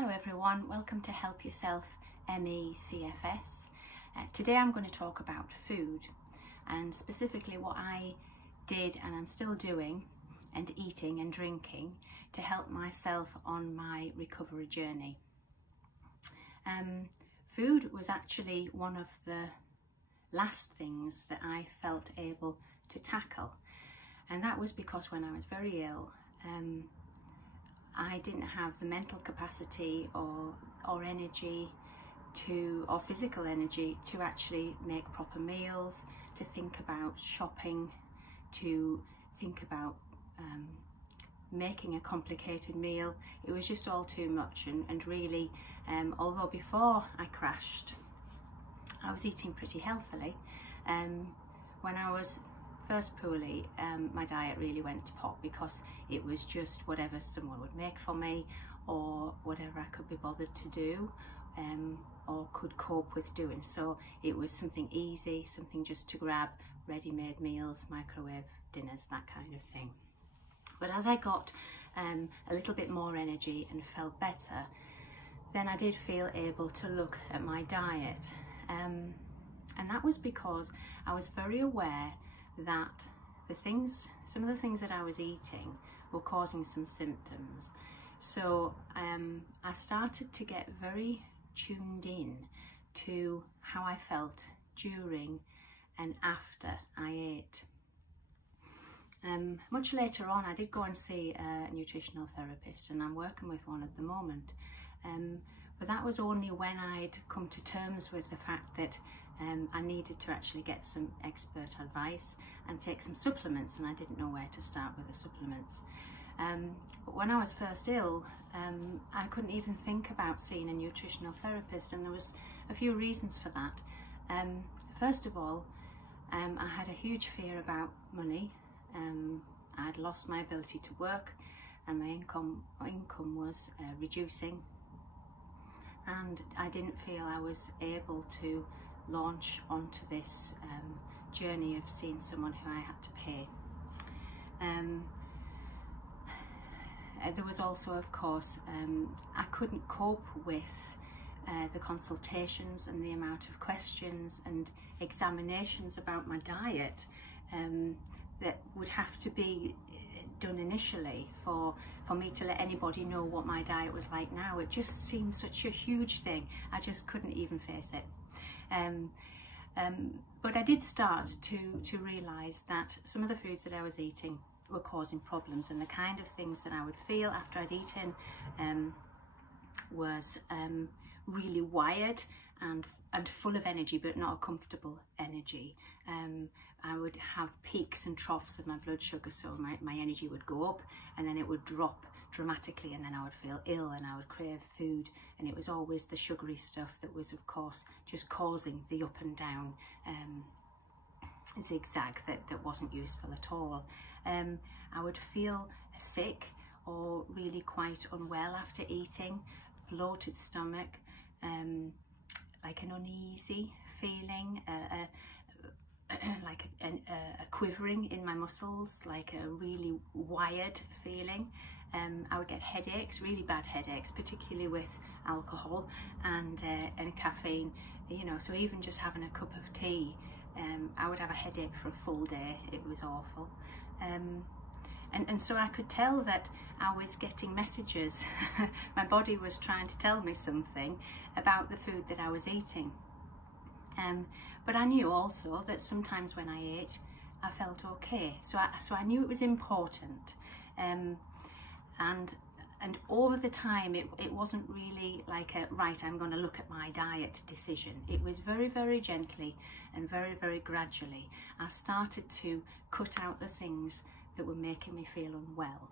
Hello everyone, welcome to Help Yourself ME CFS. Today I'm going to talk about food and specifically what I did and I'm still doing and eating and drinking to help myself on my recovery journey. Food was actually one of the last things that I felt able to tackle, and that was because when I was very ill, I didn't have the mental capacity or energy or physical energy to actually make proper meals, to think about shopping, to think about making a complicated meal. It was just all too much, and really, although before I crashed I was eating pretty healthily, when I was first poorly, my diet really went to pot because it was just whatever someone would make for me or whatever I could be bothered to do or could cope with doing. So it was something easy, something just to grab, ready-made meals, microwave dinners, that kind of thing. But as I got a little bit more energy and felt better, then I did feel able to look at my diet, and that was because I was very aware that some of the things that I was eating were causing some symptoms. So I started to get very tuned in to how I felt during and after I ate. Much later on I did go and see a nutritional therapist, and I'm working with one at the moment, but that was only when I'd come to terms with the fact that I needed to actually get some expert advice and take some supplements, and I didn't know where to start with the supplements. But when I was first ill, I couldn't even think about seeing a nutritional therapist, and there was a few reasons for that. First of all, I had a huge fear about money. I'd lost my ability to work and my income was reducing, and I didn't feel I was able to launch onto this journey of seeing someone who I had to pay. There was also, of course, I couldn't cope with the consultations and the amount of questions and examinations about my diet that would have to be done initially for me to let anybody know what my diet was like now. It just seemed such a huge thing. I just couldn't even face it. But I did start to realise that some of the foods that I was eating were causing problems, and the kind of things that I would feel after I'd eaten was really wired and full of energy, but not a comfortable energy. I would have peaks and troughs of my blood sugar, so my energy would go up and then it would drop dramatically, and then I would feel ill and I would crave food, and it was always the sugary stuff that was, of course, just causing the up and down zigzag that wasn't useful at all. I would feel sick or really quite unwell after eating, bloated stomach, like an uneasy feeling, like a quivering in my muscles, like a really wired feeling. I would get headaches, really bad headaches, particularly with alcohol and caffeine. You know, so even just having a cup of tea, I would have a headache for a full day. It was awful. And so I could tell that I was getting messages. My body was trying to tell me something about the food that I was eating. But I knew also that sometimes when I ate, I felt okay. So I knew it was important. And over the time, it wasn't really like a, right, I'm going to look at my diet decision. It was very, very gently and very, very gradually. I started to cut out the things that were making me feel unwell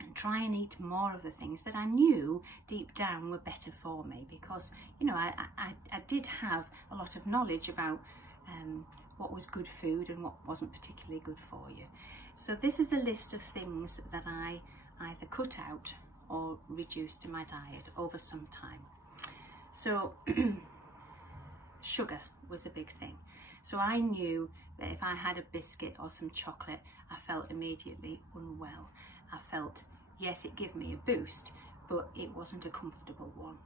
and try and eat more of the things that I knew deep down were better for me, because, you know, I did have a lot of knowledge about what was good food and what wasn't particularly good for you. So this is a list of things that I either cut out or reduced in my diet over some time. So sugar was a big thing. So I knew that if I had a biscuit or some chocolate, I felt immediately unwell. I felt, yes, it gave me a boost, but it wasn't a comfortable one.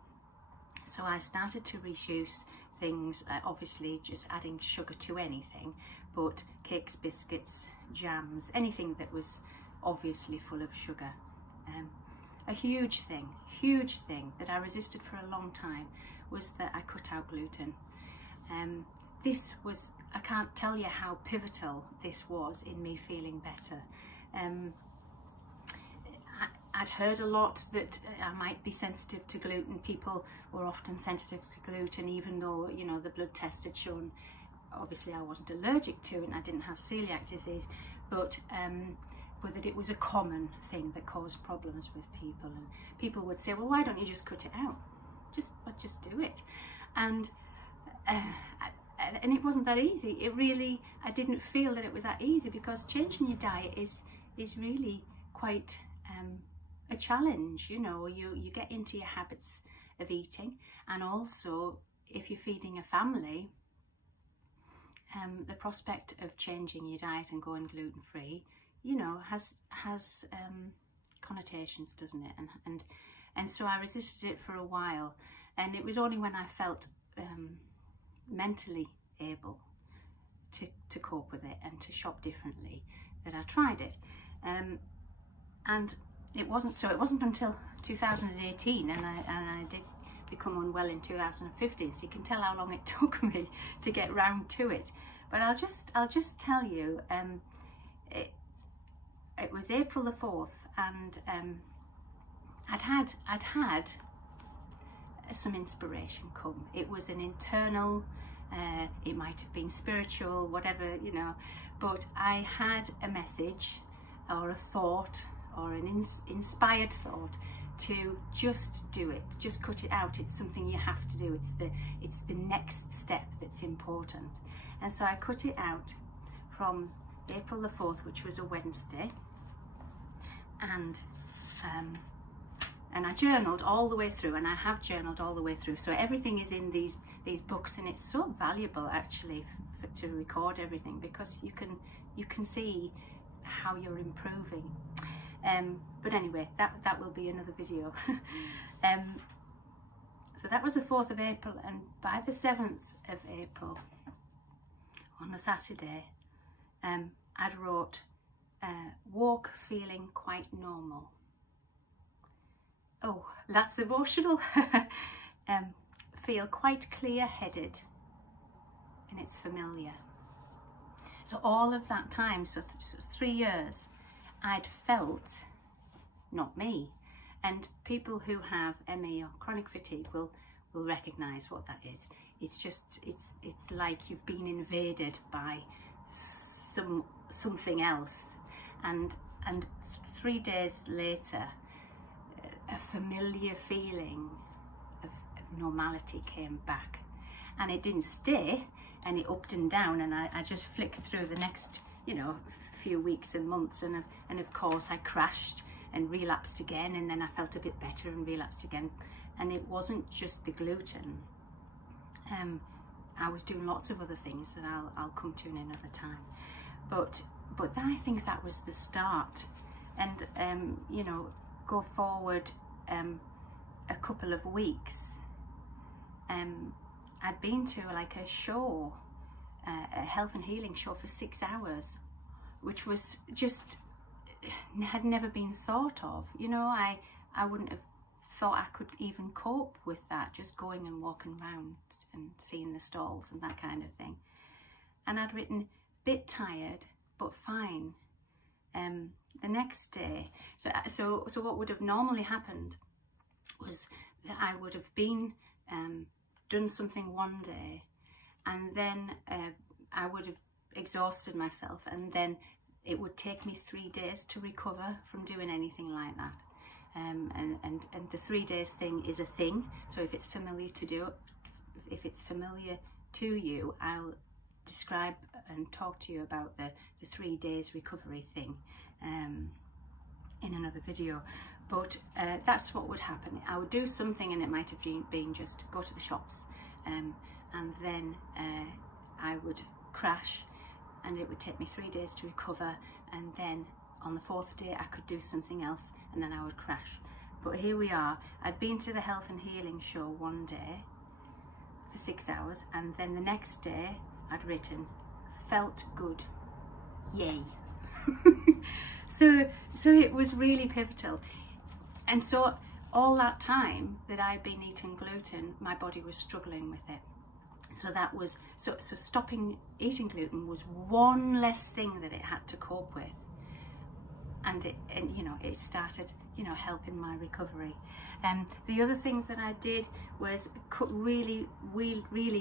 So I started to reduce things, obviously just adding sugar to anything, but cakes, biscuits, jams, anything that was obviously full of sugar. A huge thing that I resisted for a long time was that I cut out gluten. This was, I can't tell you how pivotal this was in me feeling better. I'd heard a lot that I might be sensitive to gluten. People were often sensitive to gluten, even though, you know, the blood test had shown, obviously I wasn't allergic to it and I didn't have celiac disease, but that it was a common thing that caused problems with people. And people would say, well, why don't you just cut it out? Just do it. And it wasn't that easy. It really, I didn't feel that it was that easy, because changing your diet is really quite a challenge. You know, you get into your habits of eating, and also if you're feeding a family, the prospect of changing your diet and going gluten-free, you know, has connotations, doesn't it? And so I resisted it for a while, and it was only when I felt mentally able to cope with it and to shop differently that I tried it. And it wasn't until 2018, and I did become unwell in 2015, so you can tell how long it took me to get round to it. But I'll just tell you, it was April the 4th, and I'd had some inspiration come. It was an internal, it might have been spiritual, whatever, you know, but I had a message or a thought or an inspired thought to just do it, just cut it out. It's something you have to do. It's the next step that's important. And so I cut it out from April the 4th, which was a Wednesday, and I journaled all the way through, and I have journaled all the way through. So everything is in these books, and it's so valuable actually to record everything, because you can see how you're improving. But anyway, that will be another video. So that was the 4th of April, and by the 7th of April, on the Saturday, I'd wrote, walk feeling quite normal. Oh, that's emotional. Feel quite clear-headed, and it's familiar. So all of that time, so 3 years, I'd felt not me. And people who have ME or chronic fatigue will recognise what that is. It's just, it's like you've been invaded by something else. And 3 days later, a familiar feeling of normality came back. And it didn't stay, and it upped and down, and I just flicked through the next, you know, few weeks and months, and of course I crashed and relapsed again, and then I felt a bit better and relapsed again. And it wasn't just the gluten. I was doing lots of other things that I'll come to in another time. But I think that was the start. And you know, go forward a couple of weeks, I'd been to like a show, a health and healing show for 6 hours, which was just, had never been thought of. You know, I wouldn't have thought I could even cope with that, just going and walking around and seeing the stalls and that kind of thing. And I'd written, bit tired, but fine. The next day, so what would have normally happened was that I would have been, done something one day, and then I would have exhausted myself, and then it would take me 3 days to recover from doing anything like that. And the 3 days thing is a thing. So if it's familiar to you, I'll describe and talk to you about the 3 days recovery thing in another video. But that's what would happen. I would do something, and it might have been just go to the shops, and then I would crash, and it would take me 3 days to recover, and then on the 4th day I could do something else, and then I would crash. But here we are. I'd been to the health and healing show one day for 6 hours, and then the next day I'd written, felt good, yay. So it was really pivotal. And so all that time that I'd been eating gluten, my body was struggling with it. So that was, so stopping eating gluten was one less thing that it had to cope with. And you know, it started, you know, helping my recovery. The other things that I did was cut really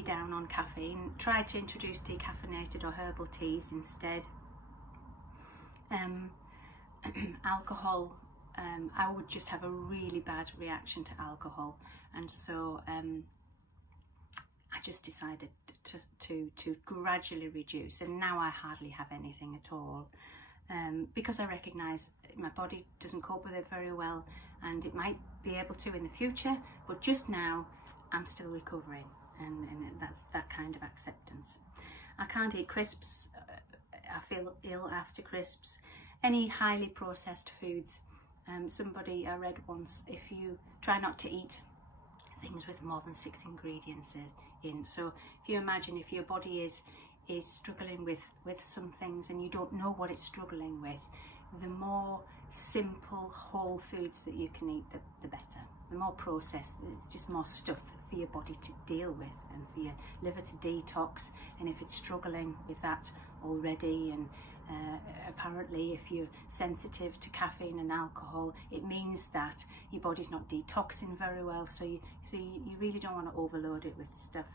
down on caffeine, tried to introduce decaffeinated or herbal teas instead. Alcohol, I would just have a really bad reaction to alcohol, and so I just decided to gradually reduce, and now I hardly have anything at all, because I recognise my body doesn't cope with it very well, and it might be able to in the future, but just now I'm still recovering, and that's that kind of acceptance. I can't eat crisps. I feel ill after crisps. Any highly processed foods. Somebody I read once, if you try not to eat things with more than 6 ingredients in. So if you imagine if your body is struggling with some things and you don't know what it's struggling with, the more simple whole foods that you can eat, the better. The more processed, it's just more stuff for your body to deal with and for your liver to detox. And if it's struggling with that already, and apparently if you're sensitive to caffeine and alcohol, it means that your body's not detoxing very well, so you really don't want to overload it with stuff.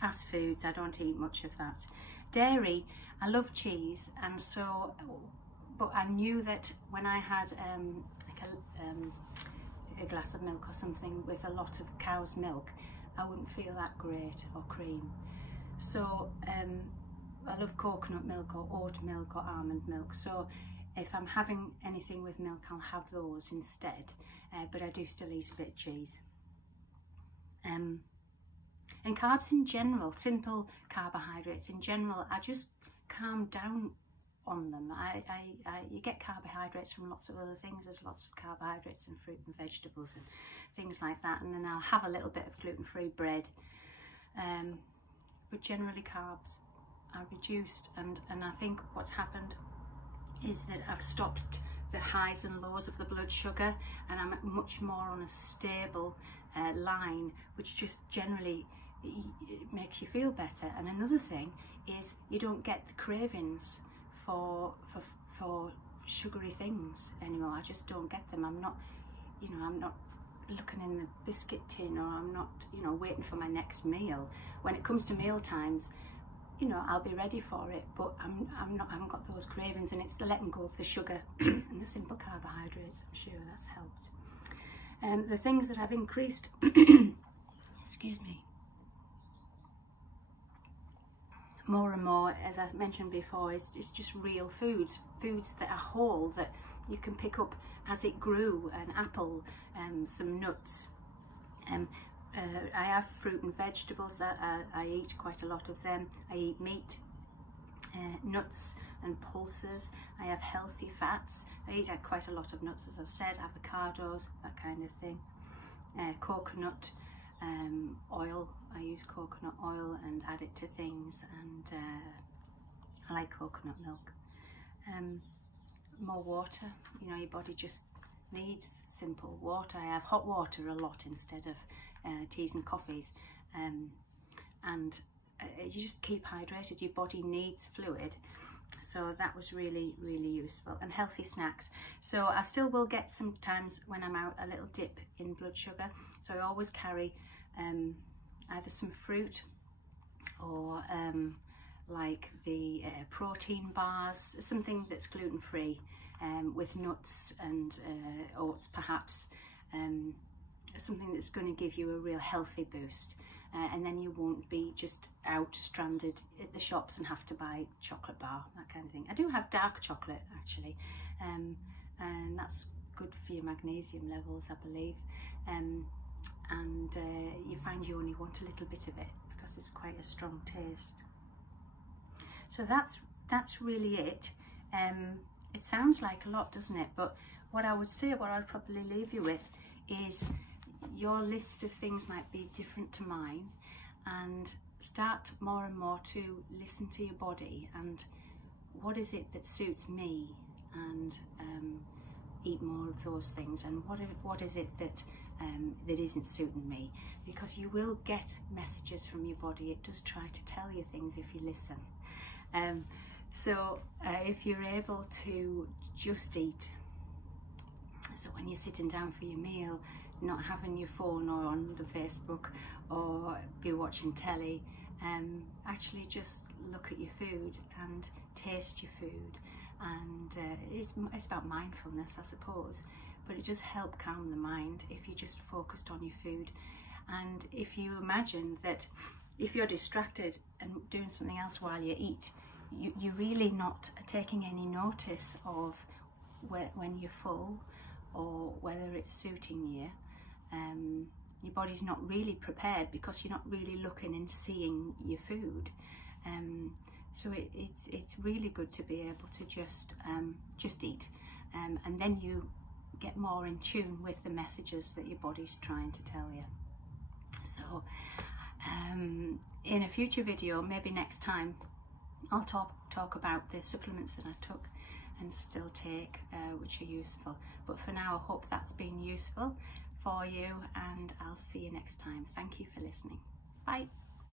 Fast foods, I don't eat much of that. Dairy, I love cheese, and so, but I knew that when I had like a glass of milk or something with a lot of cow's milk, I wouldn't feel that great, or cream. So I love coconut milk or oat milk or almond milk, so if I'm having anything with milk, I'll have those instead, but I do still eat a bit of cheese. And carbs in general, simple carbohydrates in general, I just calm down on them. You get carbohydrates from lots of other things. There's lots of carbohydrates in fruit and vegetables and things like that, and then I'll have a little bit of gluten-free bread, but generally carbs are reduced, and I think what's happened is that I've stopped the highs and lows of the blood sugar, and I'm much more on a stable line, which just generally it makes you feel better. And another thing is you don't get the cravings for sugary things anymore. I just don't get them. I'm not, you know, I'm not looking in the biscuit tin, or I'm not, you know, waiting for my next meal. When it comes to meal times, you know, I'll be ready for it, but I haven't got those cravings, and it's the letting go of the sugar and the simple carbohydrates. I'm sure that's helped. The things that I've increased, excuse me, more and more, as I mentioned before, is just real foods that are whole, that you can pick up as it grew, an apple, some nuts. I have fruit and vegetables that I eat quite a lot of them. I eat meat, nuts and pulses. I have healthy fats. I eat quite a lot of nuts, as I've said, avocados, that kind of thing. Coconut oil. I use coconut oil and add it to things, and I like coconut milk. More water. You know, your body just needs simple water. I have hot water a lot instead of teas and coffees, and you just keep hydrated. Your body needs fluid, so that was really useful. And healthy snacks, so I still will get sometimes when I'm out a little dip in blood sugar, so I always carry either some fruit or like the protein bars, something that's gluten-free, with nuts and oats perhaps, something that's going to give you a real healthy boost, and then you won't be just out stranded at the shops and have to buy chocolate bar, that kind of thing. I do have dark chocolate actually, and that's good for your magnesium levels, I believe, and you find you only want a little bit of it because it's quite a strong taste. So that's really it. It sounds like a lot, doesn't it? But what I would say, what I'd probably leave you with is your list of things might be different to mine, and start more and more to listen to your body and what is it that suits me, and eat more of those things, and what is it that that isn't suiting me, because you will get messages from your body. It does try to tell you things if you listen. So if you're able to just eat, so when you're sitting down for your meal, not having your phone or on the Facebook or be watching telly, actually just look at your food and taste your food. And it's about mindfulness, I suppose, but it does help calm the mind if you're just focused on your food. And if you imagine that if you're distracted and doing something else while you eat, you're really not taking any notice of when you're full or whether it's suiting you. Your body's not really prepared because you're not really looking and seeing your food. So it's really good to be able to just eat, and then you get more in tune with the messages that your body's trying to tell you. So in a future video, maybe next time, I'll talk about the supplements that I took and still take, which are useful. But for now, I hope that's been useful for you, and I'll see you next time. Thank you for listening. Bye.